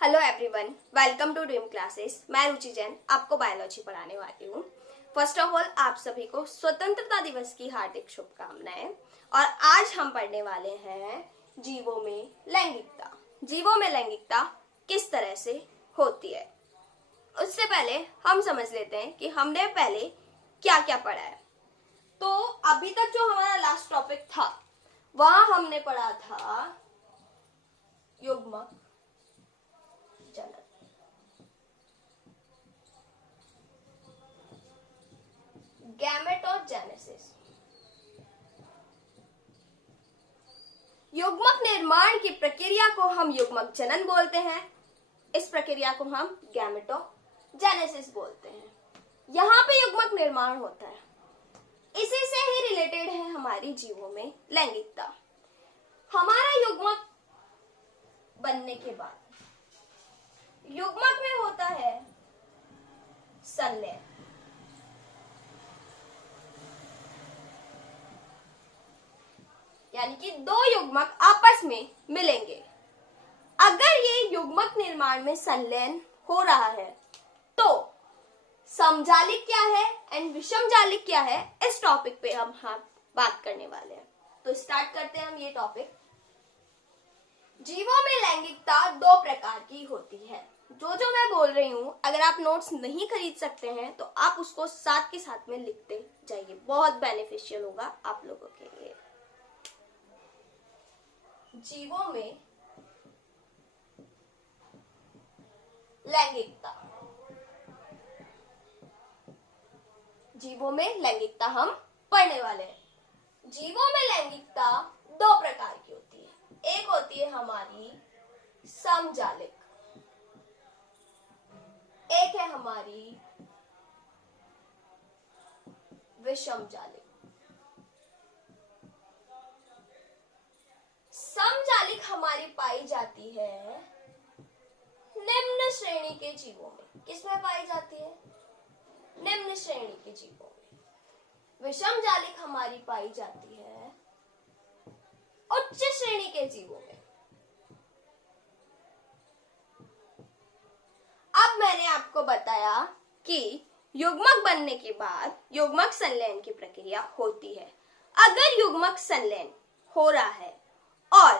Hello everyone, welcome to dream classes. मैं रुचि जैन आपको biology पढ़ाने वाली हूँ। फर्स्ट ऑफ ऑल आप सभी को स्वतंत्रता दिवस की हार्दिक शुभकामनाएं। और आज हम पढ़ने वाले हैं जीवों में लैंगिकता। जीवों में लैंगिकता किस तरह से होती है। उससे पहले हम समझ लेते हैं कि हमने पहले क्या क्या पढ़ा है। तो अभी तक जो हमारा लास्ट टॉपिक था वहां हमने पढ़ा था युग्मक जनन। गैमेटोजेनेसिस। युग्मक निर्माण की प्रक्रिया को हम युग्मक जनन बोलते हैं। इस प्रक्रिया को हम गैमेटोजेनेसिस बोलते हैं। यहाँ पे युग्मक निर्माण होता है। इसी से ही रिलेटेड है हमारी जीवों में लैंगिकता। हमारा युग्मक बनने के बाद युग्मक में होता है संलयन। यानी कि दो युग्मक आपस में मिलेंगे। अगर ये युग्मक निर्माण में संलयन हो रहा है तो समजालिक क्या है एंड विषमजालिक क्या है, इस टॉपिक पे हम बात करने वाले हैं। तो स्टार्ट करते हैं हम ये टॉपिक। जीवों में लैंगिकता दो प्रकार की होती है। जो मैं बोल रही हूं, अगर आप नोट्स नहीं खरीद सकते हैं तो आप उसको साथ के साथ में लिखते जाइए, बहुत बेनिफिशियल होगा आप लोगों के लिए। जीवों में लैंगिकता। जीवों में लैंगिकता हम पढ़ने वाले हैं। जीवों में लैंगिकता दो प्रकार की होती है। एक होती है हमारी समजालिक, एक है हमारी विषमजालिक। समजालिक हमारी पाई जाती है निम्न श्रेणी के जीवों में। किसमें पाई जाती है? निम्न श्रेणी के जीवों में। विषमजालिक हमारी पाई जाती है उच्च श्रेणी के जीवों में। अब मैंने आपको बताया कि युग्मक बनने के बाद युग्मक संलयन की प्रक्रिया होती है। अगर युग्मक संलयन हो रहा है और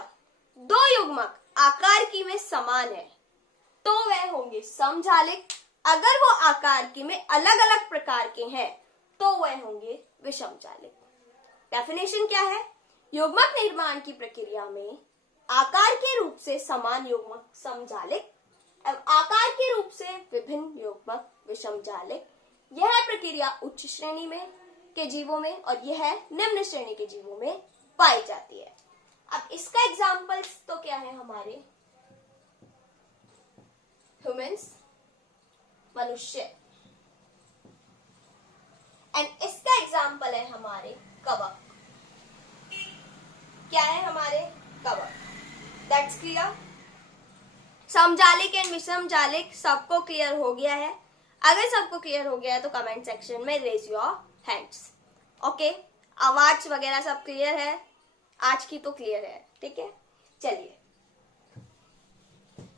दो युग्मक आकार की में समान है तो वह होंगे समजालिक। अगर वो आकार की में अलग अलग प्रकार के हैं तो वह होंगे विषमजालिक। डेफिनेशन क्या है? युग्मक निर्माण की प्रक्रिया में आकार के रूप से समान युग्मक समजालिक, आकार के रूप से विभिन्न युग्मक विषमजालिक। यह प्रक्रिया उच्च श्रेणी में के जीवों में और यह निम्न श्रेणी के जीवों में पाई जाती है। अब इसका एग्जाम्पल्स तो क्या है हमारे? ह्यूमंस, मनुष्य, एंड इसका एग्जाम्पल है हमारे कवक। क्या है हमारे? कवक। That's clear. समजालिक एंड विषमजालिक सबको क्लियर हो गया है? अगर सबको क्लियर हो गया है तो कमेंट सेक्शन में रेज योर हैंड्स। ओके, आवाज वगैरह सब क्लियर है? आज की तो क्लियर है, ठीक है। चलिए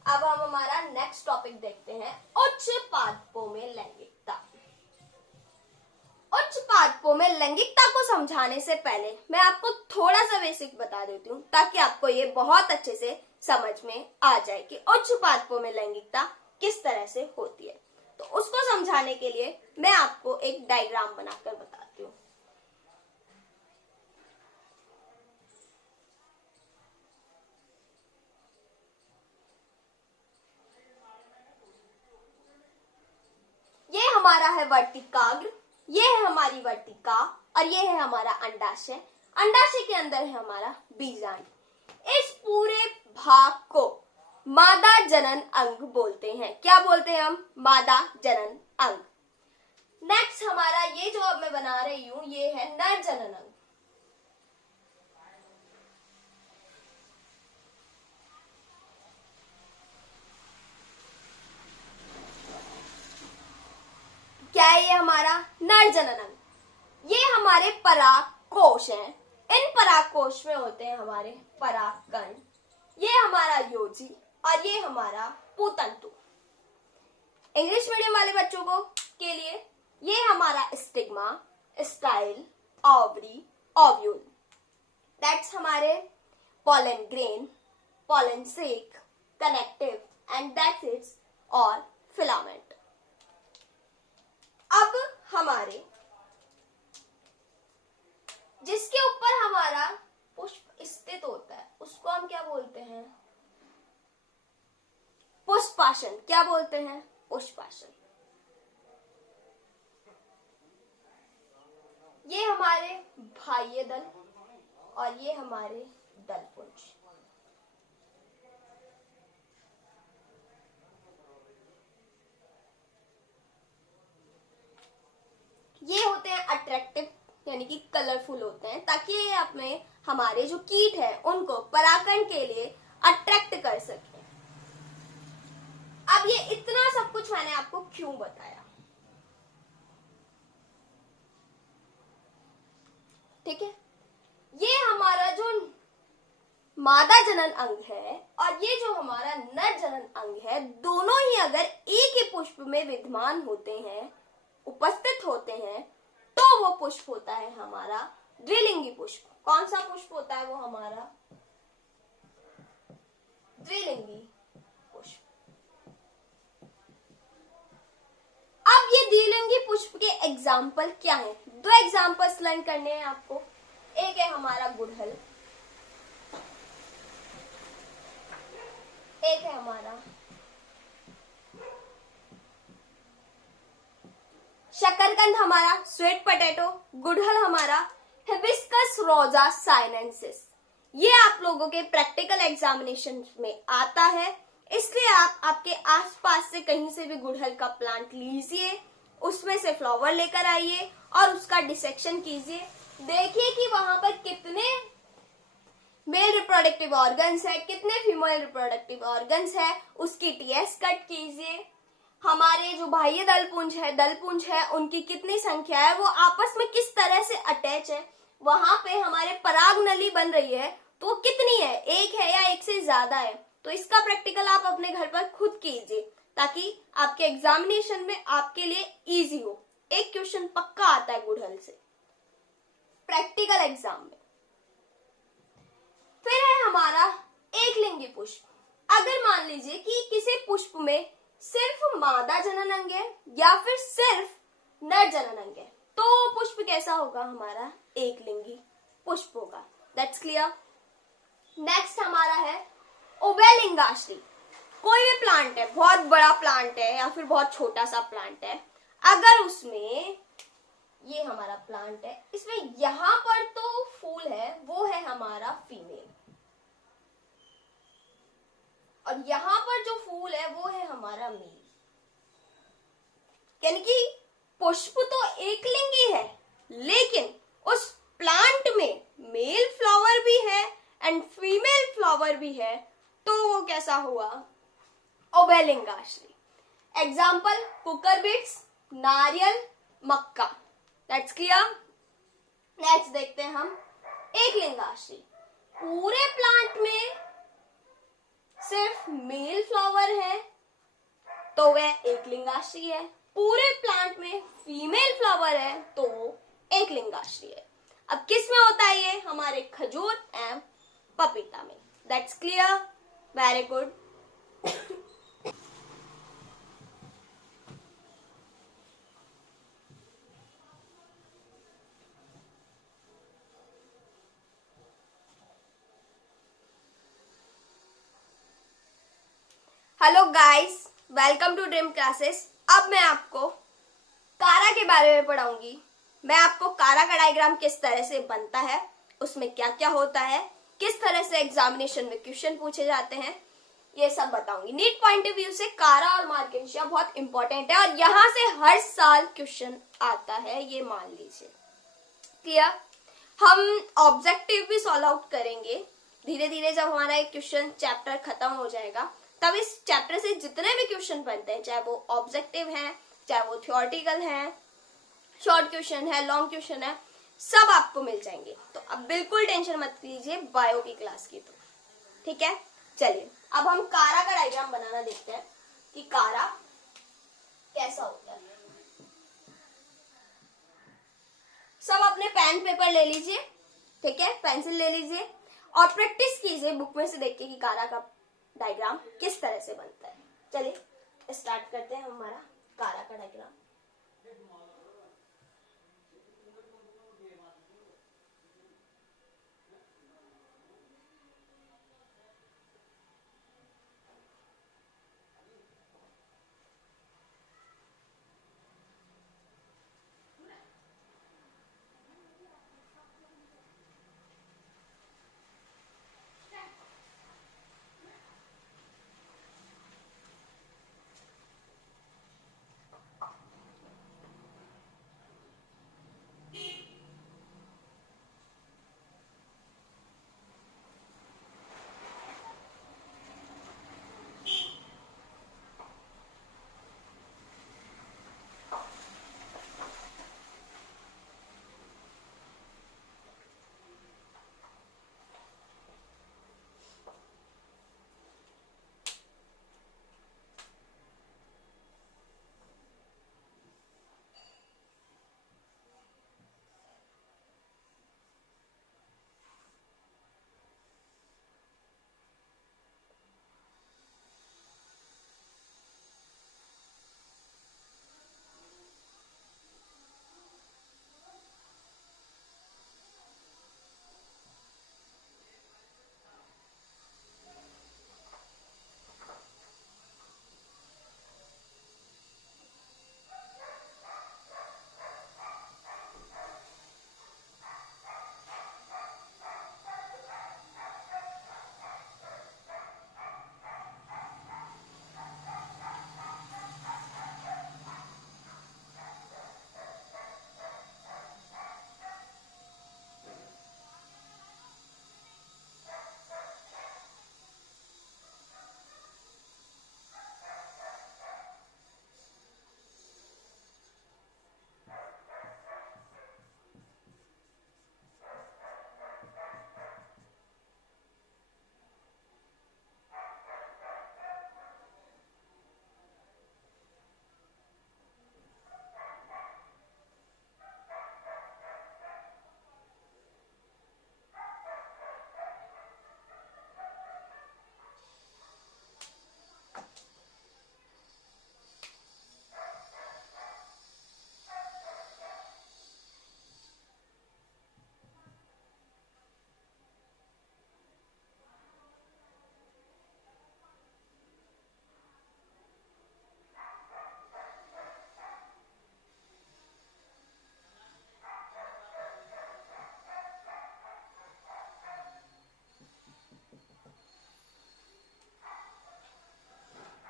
अब हम हमारा नेक्स्ट टॉपिक देखते हैं, उच्च पादपों में लैंगिकता। उच्च पादपों में लैंगिकता को समझाने से पहले मैं आपको थोड़ा सा बेसिक बता देती हूँ ताकि आपको ये बहुत अच्छे से समझ में आ जाए कि उच्च पादपों में लैंगिकता किस तरह से होती है। तो उसको समझाने के लिए मैं आपको एक डायग्राम बनाकर बताती हूँ। ये हमारा है वर्तिकाग्र, ये है हमारी वर्तिका और ये है हमारा अंडाशय। अंडाशय के अंदर है हमारा बीजांड। इस पूरे भाग को मादा जनन अंग बोलते हैं। क्या बोलते हैं हम? मादा जनन अंग। नेक्स्ट हमारा ये जो अब मैं बना रही हूं ये है नर जनन अंग। क्या है ये हमारा? नर जनन अंग। ये हमारे पराग कोश हैं। इन पराग कोश में होते हैं हमारे पराग कण। ये हमारा योजी और ये हमारा पूतंतु। इंग्लिश मीडियम वाले बच्चों को के लिए ये हमारा stigma, style, ovary, ovule. That's हमारे pollen grain, pollen sac, connective and that's its और filament। अब हमारे जिसके ऊपर हमारा पुष्प स्थित होता है उसको हम क्या बोलते हैं? पुष्पासन। क्या बोलते हैं? पुष्पासन। ये हमारे बाह्य दल और ये हमारे दलपुंज। ये होते हैं अट्रैक्टिव, यानी कि कलरफुल होते हैं, ताकि ये अपने हमारे जो कीट है उनको परागण के लिए अट्रैक्ट कर सके। अब ये इतना सब कुछ मैंने आपको क्यों बताया? ठीक है, ये हमारा जो मादा जनन अंग है और ये जो हमारा नर जनन अंग है, दोनों ही अगर एक ही पुष्प में विद्यमान होते हैं, उपस्थित होते हैं, तो वो पुष्प होता है हमारा द्विलिंगी पुष्प। कौन सा पुष्प होता है वो हमारा? द्विलिंगी पुष्प। अब ये द्विलिंगी पुष्प के एग्जाम्पल क्या हैं? दो एग्जाम्पल्स लर्न करने हैं आपको। एक है हमारा गुड़हल, एक है हमारा शकरकंद, हमारा स्वीट पोटैटो, गुड़हल हमारा हिबिस्कस रोजा साइनेंसिस। ये आप लोगों के प्रैक्टिकल एग्जामिनेशन में आता है, इसलिए आप आपके आसपास से कहीं से भी गुड़हल का प्लांट लीजिए, उसमें से फ्लावर लेकर आइए और उसका डिसेक्शन कीजिए। देखिए कि वहां पर कितने मेल रिप्रोडक्टिव ऑर्गन्स है, कितने फीमेल रिप्रोडक्टिव ऑर्गन्स है, उसकी टीएस कट कीजिए। हमारे जो बाह्य दलपुंज है उनकी कितनी संख्या है, वो आपस में किस तरह से अटैच है, वहां पे हमारे पराग नली बन रही है तो वो कितनी है, एक है या एक से ज्यादा है। तो इसका प्रैक्टिकल आप अपने घर पर खुद कीजिए ताकि आपके एग्जामिनेशन में आपके लिए इजी हो। एक क्वेश्चन पक्का आता है गुड़हल से प्रैक्टिकल एग्जाम में। फिर है हमारा एक लिंगी पुष्प। अगर मान लीजिए कि किसी पुष्प में सिर्फ मादा जनन अंग है या फिर सिर्फ नर जनन अंग है, तो पुष्प कैसा होगा? हमारा एक लिंगी पुष्प होगा। That's clear. नेक्स्ट हमारा है उभयलिंगाश्री। कोई भी प्लांट है, बहुत बड़ा प्लांट है या फिर बहुत छोटा सा प्लांट है, अगर उसमें ये हमारा प्लांट है, इसमें यहां पर तो फूल है वो है हमारा फीमेल और यहां पर जो फूल है वो है हमारा मेल। यानी कि पुष्प तो एक लिंगी है, लेकिन उस प्लांट में मेल फ्लावर भी है एंड फीमेल फ्लावर भी है, तो वो कैसा हुआ? उभयलिंगाश्री। एग्जाम्पल कुकरबिट्स, नारियल, मक्का। That's clear. नेक्स्ट देखते हैं हम एक लिंगाश्री। पूरे प्लांट में सिर्फ मेल फ्लावर है तो वह एक लिंगाश्री है, पूरे प्लांट में फीमेल फ्लावर है तो एक लिंगाश्री है। अब किस में होता है ये? हमारे खजूर एवं पपीता में। That's clear, very good. Hello guys, welcome to dream classes. अब मैं आपको कारा के बारे में पढ़ाऊंगी। मैं आपको कारा का डायग्राम किस तरह से बनता है, उसमें क्या क्या होता है, किस तरह से एग्जामिनेशन में क्वेश्चन पूछे जाते हैं, ये सब बताऊंगी। नीट पॉइंट ऑफ व्यू से कारा और मार्केशिया बहुत इंपॉर्टेंट है और यहाँ से हर साल क्वेश्चन आता है, ये मान लीजिए। क्लियर। हम ऑब्जेक्टिव भी सॉल्व आउट करेंगे धीरे धीरे। जब हमारा एक क्वेश्चन चैप्टर खत्म हो जाएगा तब इस चैप्टर से जितने भी क्वेश्चन बनते हैं, चाहे वो ऑब्जेक्टिव हैं, चाहे वो थ्योरेटिकल हैं, शॉर्ट क्वेश्चन है, लॉन्ग क्वेश्चन है, सब आपको मिल जाएंगे। तो अब बिल्कुल टेंशन मत लीजिए बायो की क्लास की। तो ठीक है, चलिए अब हम कारा का डायग्राम बनाना देखते हैं कि कारा कैसा होता है। सब अपने पेन पेपर ले लीजिए, ठीक है, पेंसिल ले लीजिए और प्रैक्टिस कीजिए बुक में से देख के कि कारा का डायग्राम किस तरह से बनता है। चलिए स्टार्ट करते हैं हमारा कारा का डायग्राम।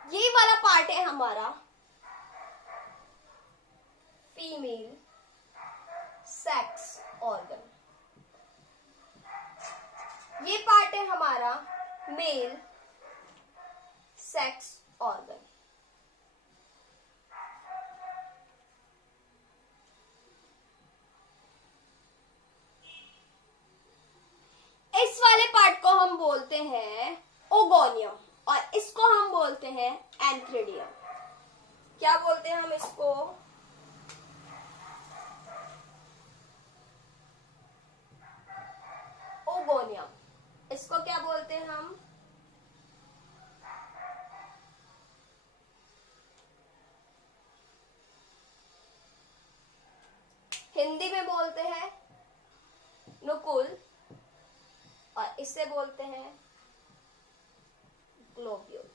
ये वाला पार्ट है हमारा फीमेल सेक्स ऑर्गन, ये पार्ट है हमारा मेल सेक्स ऑर्गन। इस वाले पार्ट को हम बोलते हैं ओगोनियम और इसको हम बोलते हैं एंथ्रेडियम। क्या बोलते हैं हम इसको? ओगोनियम। इसको क्या बोलते हैं हम? हिंदी में बोलते हैं नुकुल और इसे बोलते हैं ग्लोब्यूल।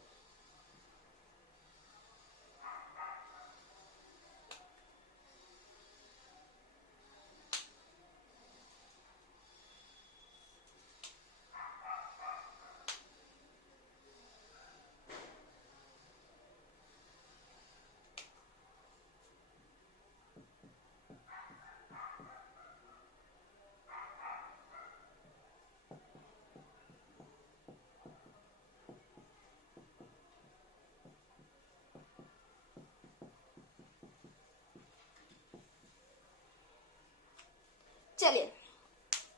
चलिए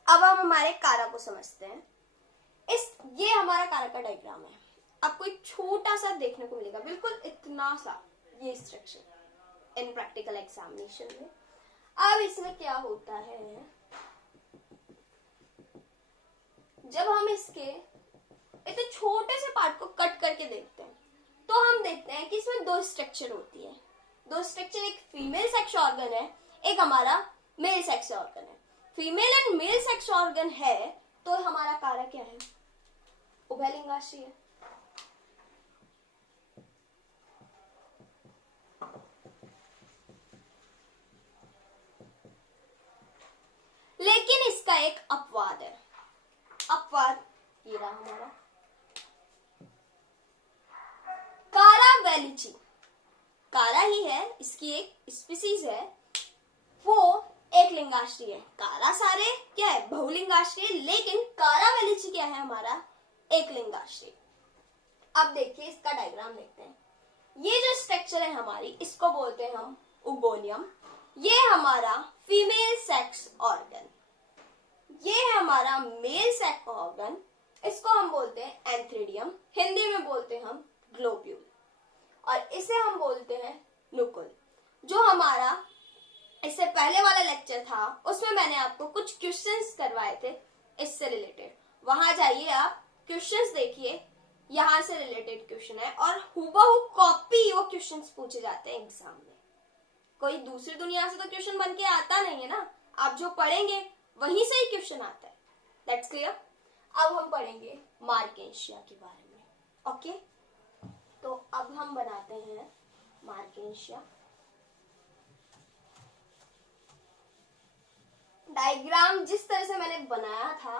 अब हम हमारे कारा को समझते हैं। इस ये हमारा कारक का डायग्राम है। आपको एक छोटा सा देखने को मिलेगा, बिल्कुल इतना सा, ये स्ट्रक्चर इन प्रैक्टिकल एग्जामिनेशन में। अब इसमें क्या होता है, जब हम इसके इतने छोटे से पार्ट को कट करके देखते हैं तो हम देखते हैं कि इसमें दो स्ट्रक्चर होती है। दो स्ट्रक्चर, एक फीमेल सेक्स ऑर्गन है, एक हमारा मेल सेक्स ऑर्गन है। Female and male sex organ है तो हमारा कारक क्या है, उभयलिंगाश्री है। लेकिन इसका एक अपवाद है। अपवाद ये रहा हमारा कारा वेलिची। कारा ही है, इसकी एक स्पीसीज है, वो एक लिंगाश्री है। कारा सारे क्या है, बहुलिंगाश्री, लेकिन कारा वेलिची क्या है, हमारा एक लिंगाश्री। अब देखिए इसका डायग्राम देखते हैं। ये जो स्ट्रक्चर है हमारी, इसको बोलते हैं हम उगोनियम। ये हमारा फीमेल सेक्स ऑर्गन, ये है हमारा मेल सेक्स ऑर्गन, इसको हम बोलते हैं एंथ्रिडियम, हिंदी में बोलते हैं हम ग्लोब्यूल, और इसे हम बोलते हैं नुकुल। जो हमारा इससे पहले वाला लेक्चर था उसमें मैंने आपको कुछ क्वेश्चंस करवाए थे इससे रिलेटेड, वहां जाइए आप, क्वेश्चंस देखिए, यहां से रिलेटेड क्वेश्चन है और हूबहू कॉपी वो क्वेश्चंस पूछे जाते हैं एग्जाम में। कोई दूसरी दुनिया से तो क्वेश्चन बन के आता नहीं है ना, आप जो पढ़ेंगे वहीं से ही क्वेश्चन आता है। That's clear. अब हम पढ़ेंगे मार्केंशिया के बारे में। ओके, तो अब हम बनाते हैं मार्केंशिया। डायग्राम जिस तरह से मैंने बनाया था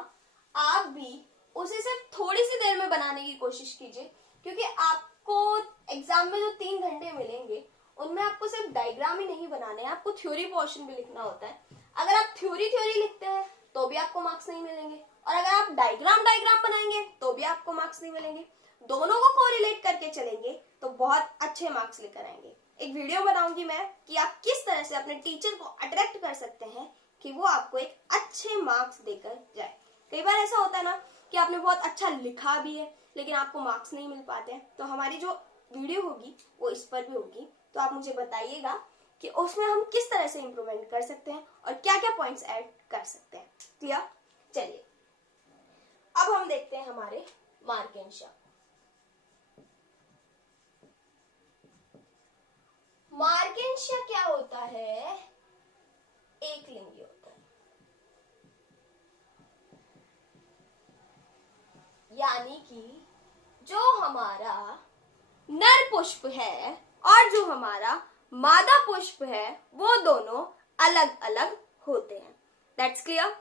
आप भी उसे सिर्फ थोड़ी सी देर में बनाने की कोशिश कीजिए, क्योंकि आपको एग्जाम में जो 3 घंटे मिलेंगे उनमें आपको सिर्फ डायग्राम ही नहीं बनाने हैं, आपको थ्योरी पोर्शन भी लिखना होता है। अगर आप थ्योरी लिखते हैं तो भी आपको मार्क्स नहीं मिलेंगे, और अगर आप डायग्राम बनाएंगे तो भी आपको मार्क्स नहीं मिलेंगे। दोनों को कोरिलेट करके चलेंगे तो बहुत अच्छे मार्क्स लेकर आएंगे। एक वीडियो बनाऊंगी मैं कि आप किस तरह से अपने टीचर को अट्रैक्ट कर सकते हैं कि वो आपको एक अच्छे मार्क्स देकर जाए। कई बार ऐसा होता है ना कि आपने बहुत अच्छा लिखा भी है लेकिन आपको मार्क्स नहीं मिल पाते हैं, तो हमारी जो वीडियो होगी वो इस पर भी होगी, तो आप मुझे बताइएगा कि उसमें हम किस तरह से इम्प्रूवमेंट कर सकते हैं और क्या क्या पॉइंट्स ऐड कर सकते हैं। क्लियर? चलिए अब हम देखते हैं हमारे मार्केंशिया। मार्केंशिया क्या होता है, एक लिंगी होता है, यानी कि जो हमारा नर पुष्प है और जो हमारा मादा पुष्प है वो दोनों अलग अलग होते हैं। That's clear.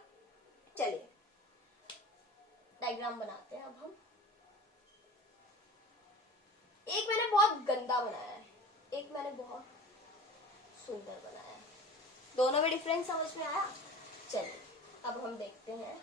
चलिए डायग्राम बनाते हैं अब हम। एक मैंने बहुत गंदा बनाया है, एक मैंने बहुत सुंदर बनाया है, दोनों में डिफरेंस समझ में आया? चलिए अब हम देखते हैं।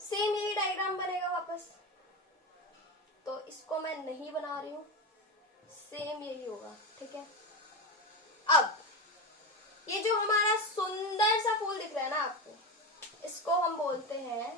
सेम यही डायग्राम बनेगा वापस, तो इसको मैं नहीं बना रही हूं, सेम यही होगा। ठीक है, अब ये जो हमारा सुंदर सा फूल दिख रहा है ना आपको, इसको हम बोलते हैं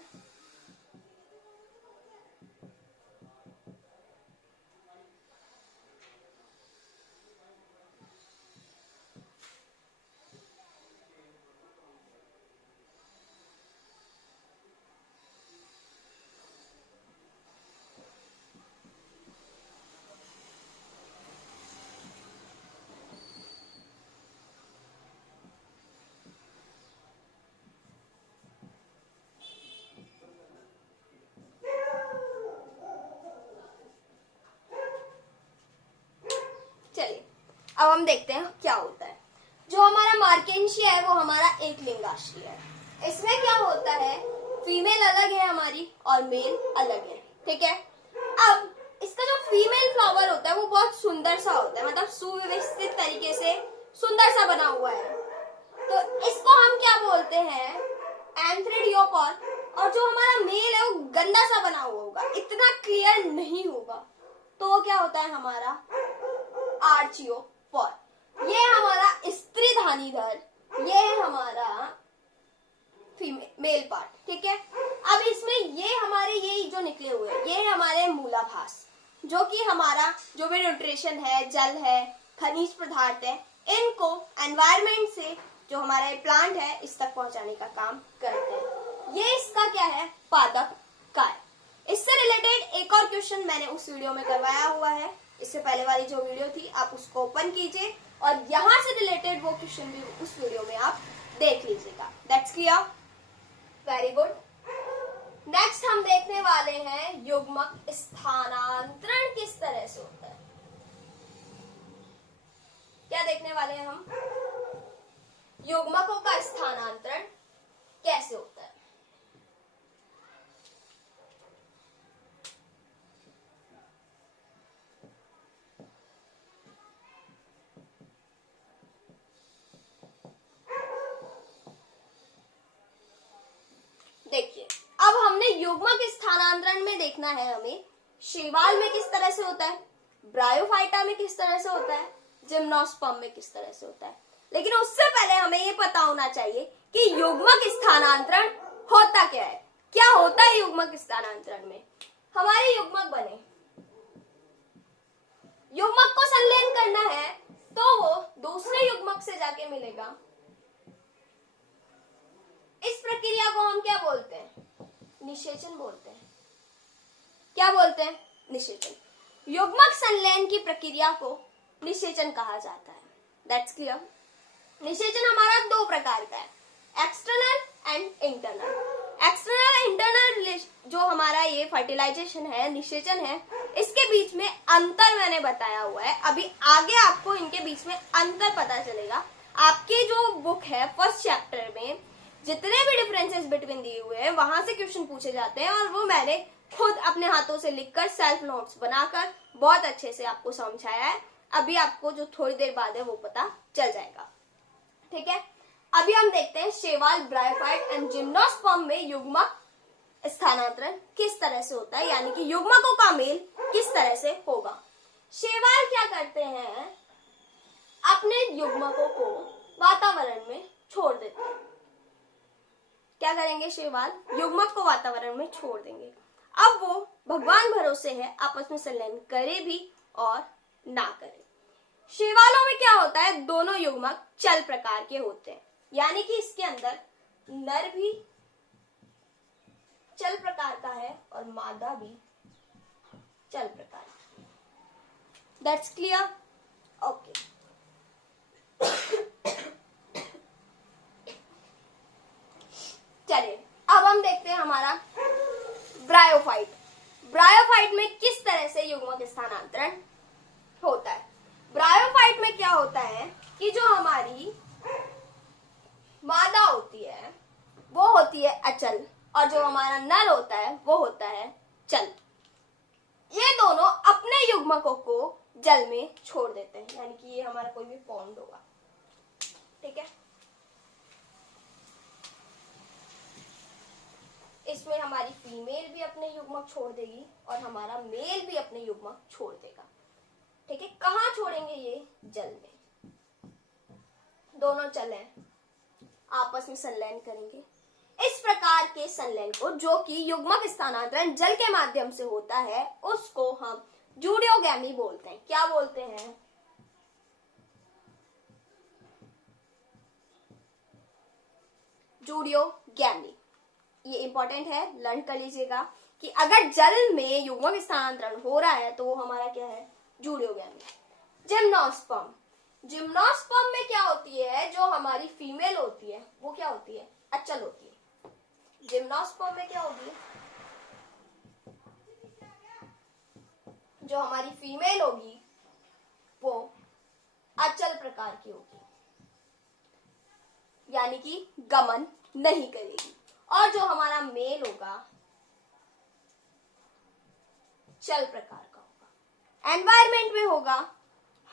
अब हम देखते हैं क्या होता है। जो हमारा मार्केंशिया है वो हमारा एक लिंगाश्य है। इसमें क्या होता है, फीमेल अलग है हमारी और मेल अलग है, ठीक है। अब इसका जो फीमेल फ्लावर होता है वो बहुत सुंदर सा होता है, मतलब सुव्यवस्थित तरीके से सुंदर सा बना हुआ है। तो इसको हम क्या बोलते हैं, एंथ्रेडियोपॉर। और जो हमारा मेल है वो गंदा सा बना हुआ होगा, इतना क्लियर नहीं होगा, तो वो क्या होता है हमारा आर्चियोपॉर। ये हमारा स्त्रीधानीधर, ये है हमारा फीमेल मेल पार्ट, ठीक है। अब इसमें ये हमारे ये जो निकले हुए हैं ये है हमारे मूलाभास, जो कि हमारा जो भी न्यूट्रिशन है, जल है, खनिज पदार्थ है, इनको एनवायरमेंट से जो हमारा प्लांट है इस तक पहुंचाने का काम करते हैं। ये इसका क्या है, पादप काय। इससे रिलेटेड एक और क्वेश्चन मैंने उस वीडियो में करवाया हुआ है, इससे पहले वाली जो वीडियो थी आप उसको ओपन कीजिए और यहाँ से रिलेटेड वो क्वेश्चन भी उस वीडियो में आप देख लीजिएगा। That's clear, very good. Next हम देखने वाले हैं युग्मक स्थानांतरण किस तरह से होता है। क्या देखने वाले हैं हम, युग्मकों का स्थानांतरण कैसे होता है। देखिए, अब हमने युग्मक स्थानांतरण में देखना है हमें शैवाल में किस तरह से होता है, ब्रायोफाइटा में किस तरह से होता है, जिम्नोस्पर्म में किस तरह से होता है। लेकिन उससे पहले हमें ये पता होना चाहिए कि युग्मक स्थानांतरण होता क्या है। क्या होता है युग्मक स्थानांतरण में, हमारे युग्मक बने, युग्मक को संलयन करना है तो वो दूसरे युग्मक से जाके मिलेगा। इस प्रक्रिया को हम क्या बोलते हैं, निषेचन बोलते हैं। क्या बोलते हैं, निषेचन। युग्मक संलयन की प्रक्रिया को निषेचन कहा जाता है। That's clear. निषेचन हमारा दो प्रकार का है, external and internal. External internal जो हमारा ये फर्टिलाइजेशन है, निषेचन है, इसके बीच में अंतर मैंने बताया हुआ है। अभी आगे आपको इनके बीच में अंतर पता चलेगा। आपकी जो बुक है फर्स्ट चैप्टर में जितने भी डिफरेंसेस बिटवीन दिए हुए हैं वहां से क्वेश्चन पूछे जाते हैं और वो मैंने खुद अपने हाथों से लिखकर सेल्फ नोट्स बनाकर बहुत अच्छे से आपको समझाया है। अभी आपको जो थोड़ी देर बाद है वो पता चल जाएगा, ठीक है। अभी हम देखते हैं शैवाल, ब्रायोफाइट एंड जिम्नोस्पर्म में युग्मक स्थानांतरण किस तरह से होता है, यानी कि युग्मकों का मेल किस तरह से होगा। शैवाल क्या करते हैं, अपने युग्मकों को वातावरण में छोड़ देते हैं। क्या करेंगे, शैवाल युग्मक को वातावरण में छोड़ देंगे। अब वो भगवान भरोसे है, आपस में संलयन करे भी और ना करे। शैवालों में क्या होता है, दोनों युग्मक चल प्रकार के होते हैं, यानी कि इसके अंदर नर भी चल प्रकार का है और मादा भी चल प्रकार का। That's clear, okay. चलिए अब हम देखते हैं हमारा ब्रायोफाइट। ब्रायोफाइट में किस तरह से युग्मक स्थानांतरण होता है। ब्रायोफाइट में क्या होता है कि जो हमारी मादा होती है वो होती है अचल और जो हमारा नर होता है वो होता है चल। ये दोनों अपने युग्मकों को जल में छोड़ देते हैं, यानी कि ये हमारा कोई भी पॉन्ड होगा, ठीक है। इसमें हमारी फीमेल भी अपने युग्मक छोड़ देगी और हमारा मेल भी अपने युग्मक छोड़ देगा, ठीक है। कहाँ छोड़ेंगे, ये जल में। दोनों चलें आपस में संलयन करेंगे। इस प्रकार के संलयन को, जो कि युग्मक स्थानांतरण जल के माध्यम से होता है, उसको हम जूडियोगैमी बोलते हैं। क्या बोलते हैं, जूडियोगैमी। ये इंपॉर्टेंट है, लर्न कर लीजिएगा कि अगर जल में युग्मक स्थानांतरण हो रहा है तो वो हमारा क्या है, जूडियोगैमी। जिम्नोस्पर्म, जिम्नोस्पर्म में क्या होती है, जो हमारी फीमेल होती है वो क्या होती है, अचल होती है। जिम्नोस्पर्म में क्या होगी, जो हमारी फीमेल होगी वो अचल प्रकार की होगी, यानी कि गमन नहीं करेगी। और जो हमारा मेल होगा चल प्रकार का होगा। एनवायरमेंट में होगा,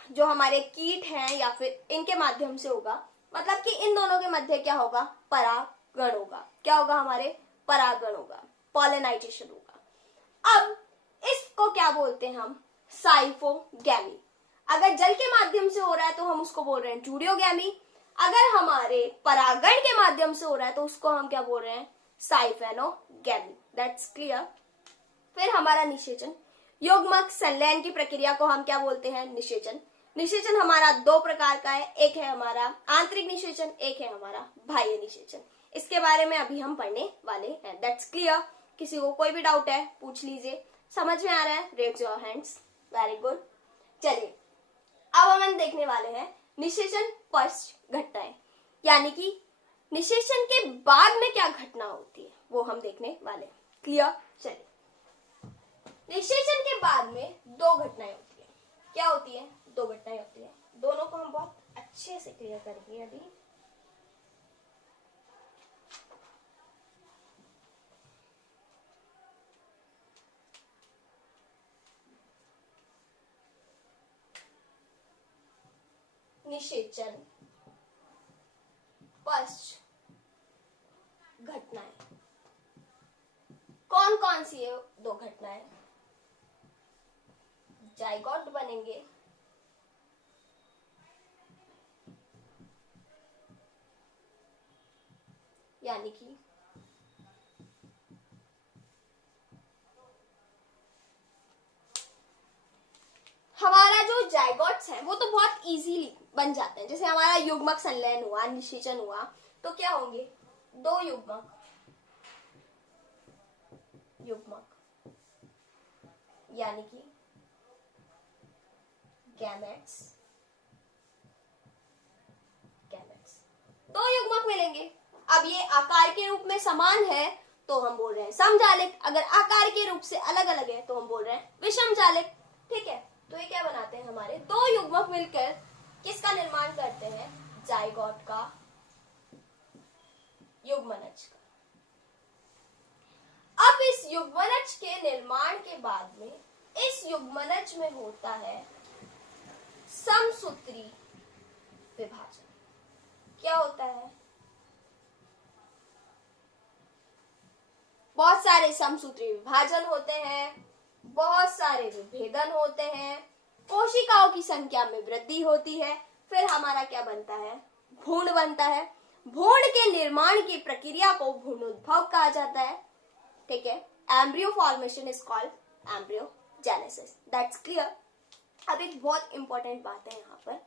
जो हमारे कीट हैं या फिर इनके माध्यम से होगा, मतलब कि इन दोनों के मध्य क्या होगा, परागण होगा। क्या होगा, हमारे परागण होगा, पॉलिनाइजेशन होगा। अब इसको क्या बोलते हैं हम, साइफोगैमी। अगर जल के माध्यम से हो रहा है तो हम उसको बोल रहे हैं जूडियोगैमी। अगर हमारे परागण के माध्यम से हो रहा है तो उसको हम क्या बोल रहे हैं, साइफेनोगैमी। That's clear. फिर हमारा निषेचन, युग्मक संलयन की प्रक्रिया को हम क्या बोलते हैं, निषेचन। निषेचन हमारा दो प्रकार का है, एक है हमारा आंतरिक निषेचन, एक है हमारा बाह्य निषेचन। इसके बारे में अभी हम पढ़ने वाले हैं। That's clear. किसी को कोई भी डाउट है पूछ लीजिए। समझ में आ रहा है, raise your hands. Very good. चलिए अब हम देखने वाले हैं निषेचन पश्च घटनाएं, यानी कि निषेचन के बाद में क्या घटना होती है वो हम देखने वाले हैं। क्लियर। चलिए, निषेचन के बाद में दो घटनाएं होती है। क्या होती है, दो घटनाएं होती है। दोनों को हम बहुत अच्छे से क्लियर करेंगे अभी। निषेचन पश्च घटनाएं कौन कौन सी है, दो घटनाएं। जाइगोट बनेंगे, यानी कि हमारा जो जाइगोट्स है वो तो बहुत इजीली बन जाते हैं। जैसे हमारा युग्मक संलयन हुआ, निषेचन हुआ, तो क्या होंगे, दो युग्मक, यानी कि गैमेट्स, दो युग्मक मिलेंगे। अब ये आकार के रूप में समान है तो हम बोल रहे हैं समजालिक, अगर आकार के रूप से अलग अलग है तो हम बोल रहे हैं विषमजालिक। ठीक है, तो ये क्या बनाते हैं, हमारे दो युग्मक मिलकर किसका निर्माण करते हैं, जाइगोट का, युग्मनज का। अब इस युग्मनज के निर्माण के बाद में इस युग्मनज में होता है समसूत्री विभाजन। क्या होता है, बहुत सारे समसूत्री विभाजन होते हैं, बहुत सारे विभेदन होते हैं, कोशिकाओं की संख्या में वृद्धि होती है। फिर हमारा क्या बनता है, भ्रूण बनता है। भ्रूण के निर्माण की प्रक्रिया को भ्रूणोद्भव कहा जाता है। ठीक है, embryo formation is called embryogenesis. That's clear. अब एक बहुत इंपॉर्टेंट बात है यहाँ पर,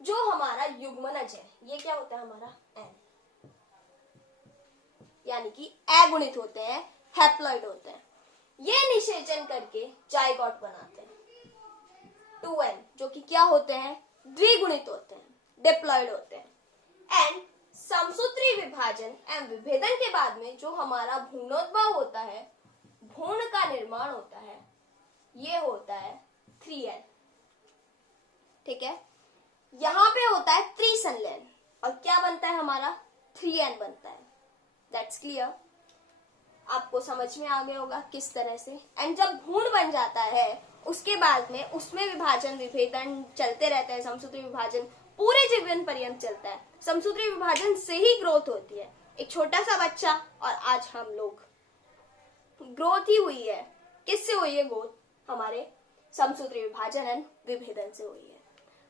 जो हमारा युग्मनज है ये क्या होता है, हमारा एन, यानी कि अगुणित होते हैं, हैप्लॉइड होते हैं। ये निषेचन करके जाइगोट बनाते हैं 2n, जो कि क्या होते हैं, द्विगुणित होते हैं, डिप्लॉइड होते हैं। एंड समसूत्री विभाजन एवं विभेदन के बाद में जो हमारा भ्रूणोद्भव होता है, भ्रूण का निर्माण होता है, ये होता है 3n। ठीक है, यहां पे होता है त्रिसंलयन और क्या बनता है हमारा, 3n बनता है। That's clear. आपको समझ में आ गया होगा किस तरह से। एंड जब भ्रूण बन जाता है उसके बाद में उसमें विभाजन विभेदन चलते रहते हैं। समसूत्री विभाजन पूरे जीवन पर्यंत चलता है। समसूत्री विभाजन से ही ग्रोथ होती है। एक छोटा सा बच्चा और आज हम लोग, ग्रोथ ही हुई है, किससे हुई है ग्रोथ, हमारे समसूत्री विभाजन एंड विभेदन से हुई है।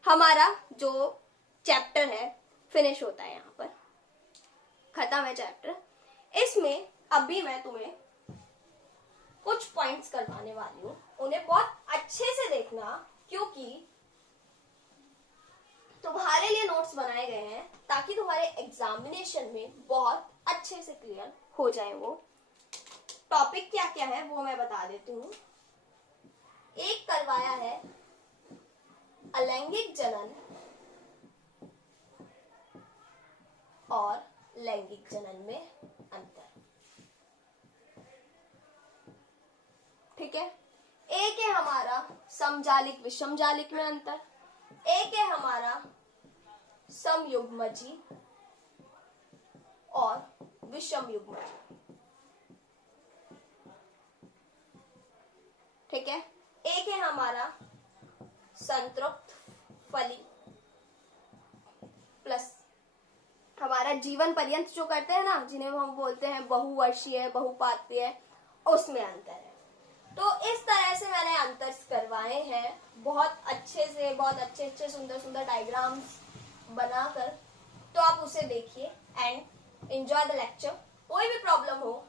हमारा जो चैप्टर है फिनिश होता है, यहाँ पर खत्म है चैप्टर। इसमें अभी मैं तुम्हें कुछ पॉइंट्स करवाने वाली हूँ, उन्हें बहुत अच्छे से देखना, क्योंकि तुम्हारे लिए नोट्स बनाए गए हैं ताकि तुम्हारे एग्जामिनेशन में बहुत अच्छे से क्लियर हो जाए। वो टॉपिक क्या क्या है वो मैं बता देती हूँ। एक करवाया है अलैंगिक जनन और लैंगिक जनन में अंतर। ठीक है, एक है हमारा समजालिक विषमजालिक में अंतर, एक है हमारा समयुग्मजी और विषमयुग्मजी। ठीक है, एक है हमारा संतृप्त फली प्लस हमारा जीवन पर्यंत जो करते हैं ना, जिन्हें हम बोलते हैं बहुवर्षीय बहुपात्रीय, उसमें अंतर है। तो इस तरह से मैंने अंतर करवाए हैं बहुत अच्छे से, बहुत अच्छे अच्छे सुंदर सुंदर डायग्राम्स बनाकर। तो आप उसे देखिए एंड एंजॉय द लेक्चर। कोई भी प्रॉब्लम हो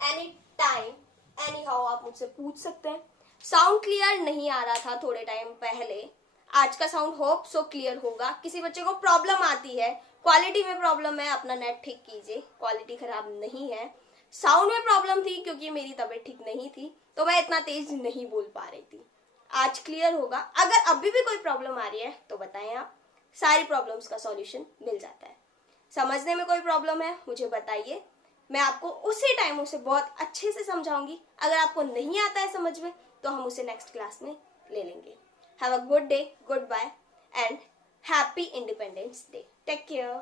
एनी टाइम एनी हाउ आप मुझसे पूछ सकते हैं। साउंड क्लियर नहीं आ रहा था थोड़े टाइम पहले, आज का साउंड होप सो क्लियर होगा। किसी बच्चे को प्रॉब्लम आती है, क्वालिटी में प्रॉब्लम है, अपना नेट ठीक कीजिए, क्वालिटी खराब नहीं है। साउंड में प्रॉब्लम थी क्योंकि मेरी तबीयत ठीक नहीं थी, तो मैं इतना तेज नहीं बोल पा रही थी। आज क्लियर होगा। अगर अभी भी कोई प्रॉब्लम आ रही है तो बताएं आप, सारी प्रॉब्लम्स का सॉल्यूशन मिल जाता है। समझने में कोई प्रॉब्लम है मुझे बताइए, मैं आपको उसी टाइम उसे बहुत अच्छे से समझाऊंगी। अगर आपको नहीं आता है समझ में तो हम उसे नेक्स्ट क्लास में ले लेंगे। Have a good day, good bye and happy independence day. Take care.